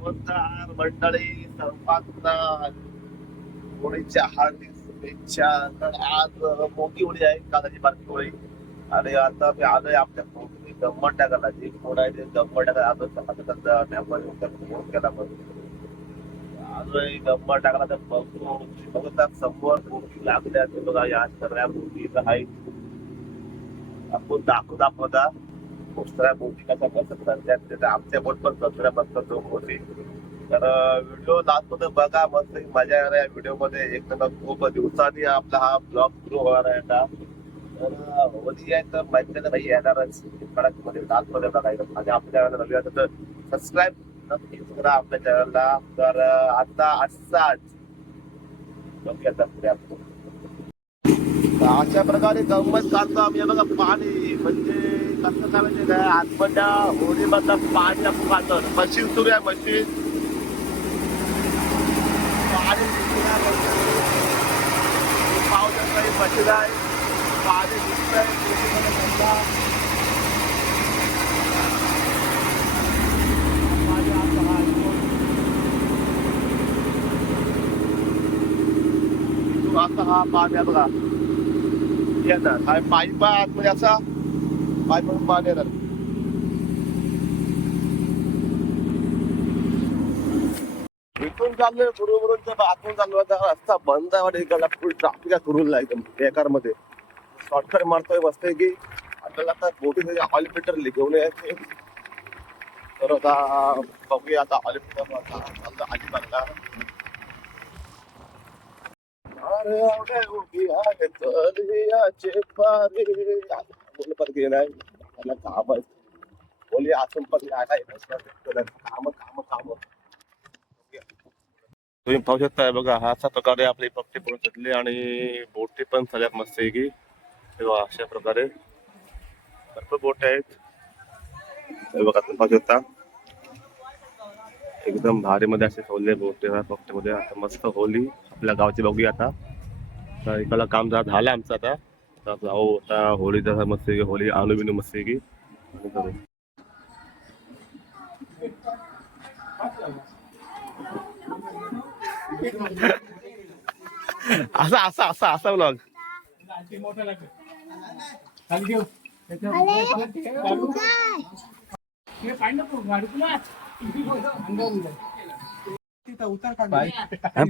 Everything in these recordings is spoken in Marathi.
नमस्कार मंडळी, सर्वांना होळीच्या हार्दिक शुभेच्छा. तर आज मोठी होळी आहे, कालाची बारकी होळी. आणि आता मी आलोय आपल्या गंमत टाकायला, जे कोण आहे ते गंमत टाकायला आलो. फोन केला म्हणून आलोय गंमत टाकायला. तर बघतो बघतात समोर मूर्ती लागल्या, ते बघा या सगळ्या मूर्ती आहेत. आपण दाखवता दुसऱ्या मूर्ती कशा करतात, आमच्या बोट पण दुसऱ्या बसतात होते. तर व्हिडिओ लास्ट मध्ये बघा, मस्त मजा येणार आहे व्हिडिओ मध्ये. एक नंबर खूप दिवसांनी आपला हा ब्लॉग सुरू होणार आहे आता. तर होती आहे तर माहिती नाही भाई येणारच मध्ये लास्ट मध्ये बघायचं. आणि आपल्या चॅनल नवीन असेल तर सबस्क्राईब नक्कीच करा आपल्या चॅनलला. तर आता असाच अशा प्रकारे गंमत काढतो आम्ही. बघा पाणी म्हणजे कसं करायचं काय, आतमधल्या होळीमधला पाणी काढतो. मशीन सुरू आहे, मशीन पाणी पावसाचं काही मशीन आहे. पाणी दिसतंय असा हा पाणी बघा येणार. हा पाईप आहे आतमध्ये, असा पाईप पाणी येणार. इथून चाललोय बरोबर आतून चाललो. आता रस्ता बंद आहे वाटतं, फुल ट्राफिक आहे कुरुलला एकदम बेकार मध्ये. शॉर्टकट मारतोय मस्त की. आपल्याला आता बोटीमध्ये ऑइल फिल्टर घेऊन यायचे. तर आता बघूया आता ऑइल फिल्टर चाललं अलिबागला. अरे अवघे उभी आहे तळियाचे पारी. बोल पण गेलाय मला काम आहे. बोली असून पण काम काम काम. तुम्ही पाहू शकताय बघा, अशा प्रकारे आपले पक्षी पण सजले आणि बोटी पण सगळ्यात मस्त आहे की. तेव्हा अशा प्रकारे भरपूर बोट आहेत. बघा तुम्ही पाहू शकता एकदम भारी मध्ये असे ठेवले बोटी पक्षी मध्ये. आता मस्त होली आपल्या गावची बघूया आता. तर इकडला काम झालं आमचं आता. जाऊ आता होळीचा मस्त होळी आणू बिनू मस्त की. असा असा असा असा ब्लॉग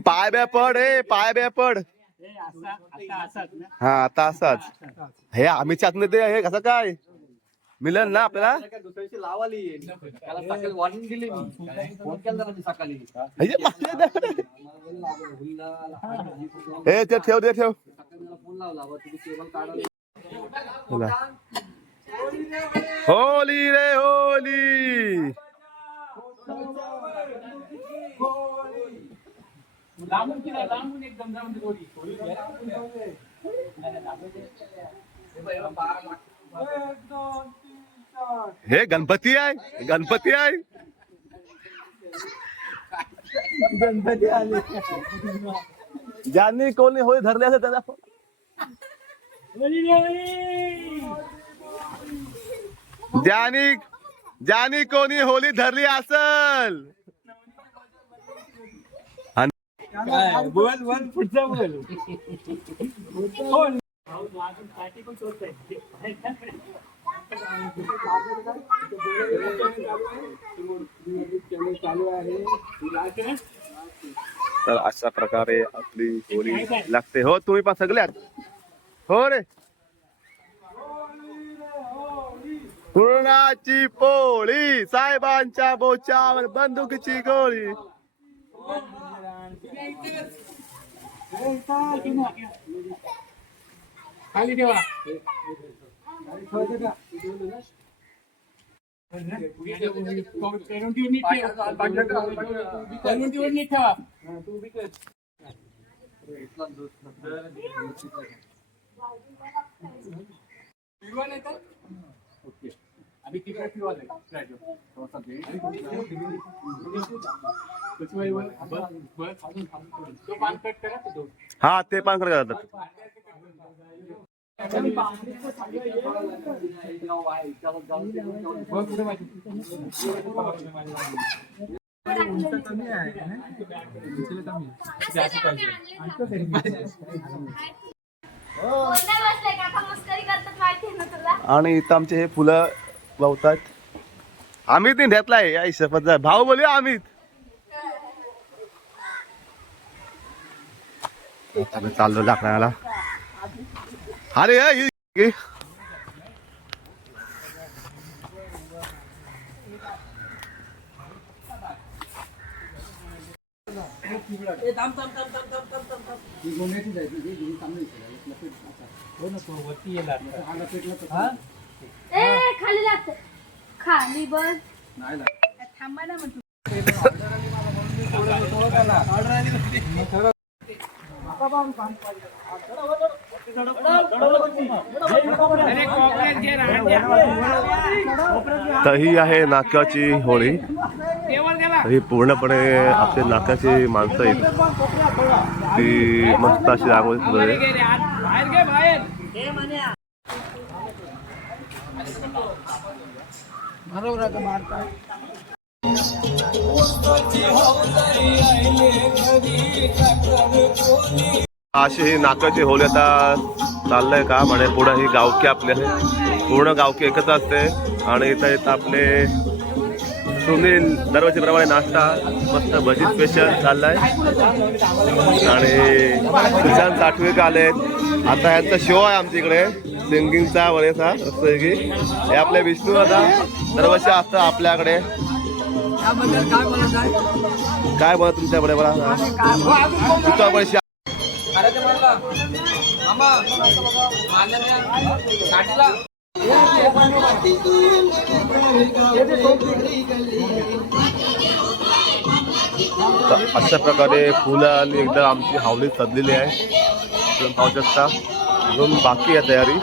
पाय बे पड. पाय बे पड. हा आता असाच हे आम्हीच्या आतमध्ये ते हे कसं काय मिलन ना आपल्याला. दुसऱ्याशी लावाली त्याला सकाळी वॉर्निंग दिली मी. फोन केला म्हणजे सकाळी हे ते ठेव दे ठेव. फोन लावला तुम्ही केबल काढा. होली रे होली. हे गणपती आहे, गणपती आहे. गणपती आले. ज्यांनी कोणी होळी धरले असेल त्याला ज्यांनी कोणी होळी धरली असल. बोल बोल पुढचा बोल. तर अशा प्रकारे आपली होळी लागते. हो तुम्ही पण सगळ्यात हो रे. पुरणाची पोळी, साहेबांच्या बोच्यावर बंदुकीची गोळी. खाली ठेवा. अभी कितना फिरवा हा ते पण करतात. आणि इथं आमचे हे फुलं लावतात. अमित इंडियातलाय या हिशोबात भाऊ बोलूया अमित. चाललो लाकडाला. अरे खाली लागत खाली बस थांबा ना मग. तर ही आहे नाक्याची होळी. ही पूर्णपणे आपल्या नाक्याची माणसं आहेत ती मस्त अशी रांगोळी फुलवली. अशी ही नाक्याची होळी आता चाललंय का म्हणे पुढे ही गावकी आपले पूर्ण गावकी एकत्र असते. आणि इथं येतं आपले सुनील दरवर्षीप्रमाणे नाश्ता मस्त भजी स्पेशल चाललाय. आणि सुशांत साठवीक आलेत. आता ह्यांचा शो आहे आमच्या इकडे सिंगिंगचा बरेचसा असं की हे आपले विष्णू दादा दरवर्षी असतं आपल्याकडे. काय बोला तुमच्याकडे बघा अशा प्रकारे फुलांनी एकदम आमची हावली सजलेली आहे. तुम्ही पाहू शकता अजून बाकी आहे तयारी.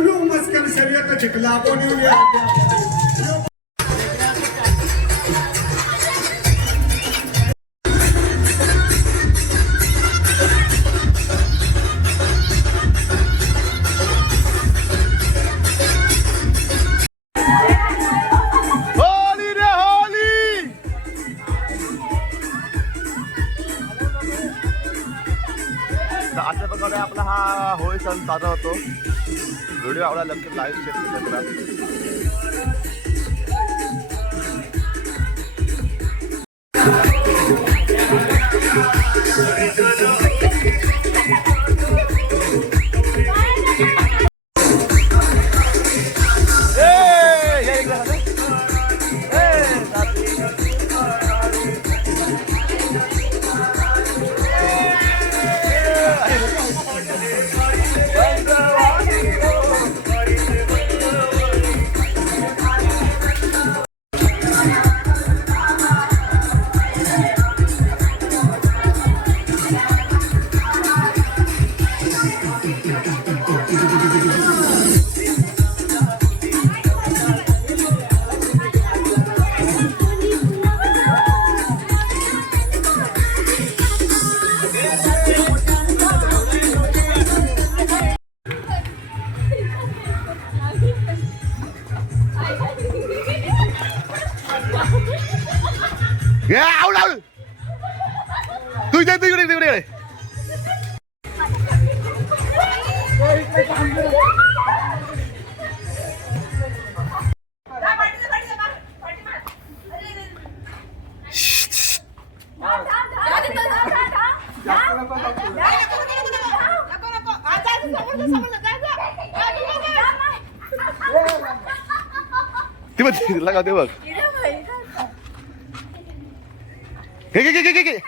डब्ल्यू मस्कल शरीयत चिकला बोनी हुई होली रे होली. तर अशा प्रकारे आपला हा होळी सण साजरा होतो. व्हिडिओ आवडला नक्की लाईक शेअर करा. आवड तू इकडे तिकडे तिकडे. ते बघ लगा ते बघ. घे घे घे घे घे.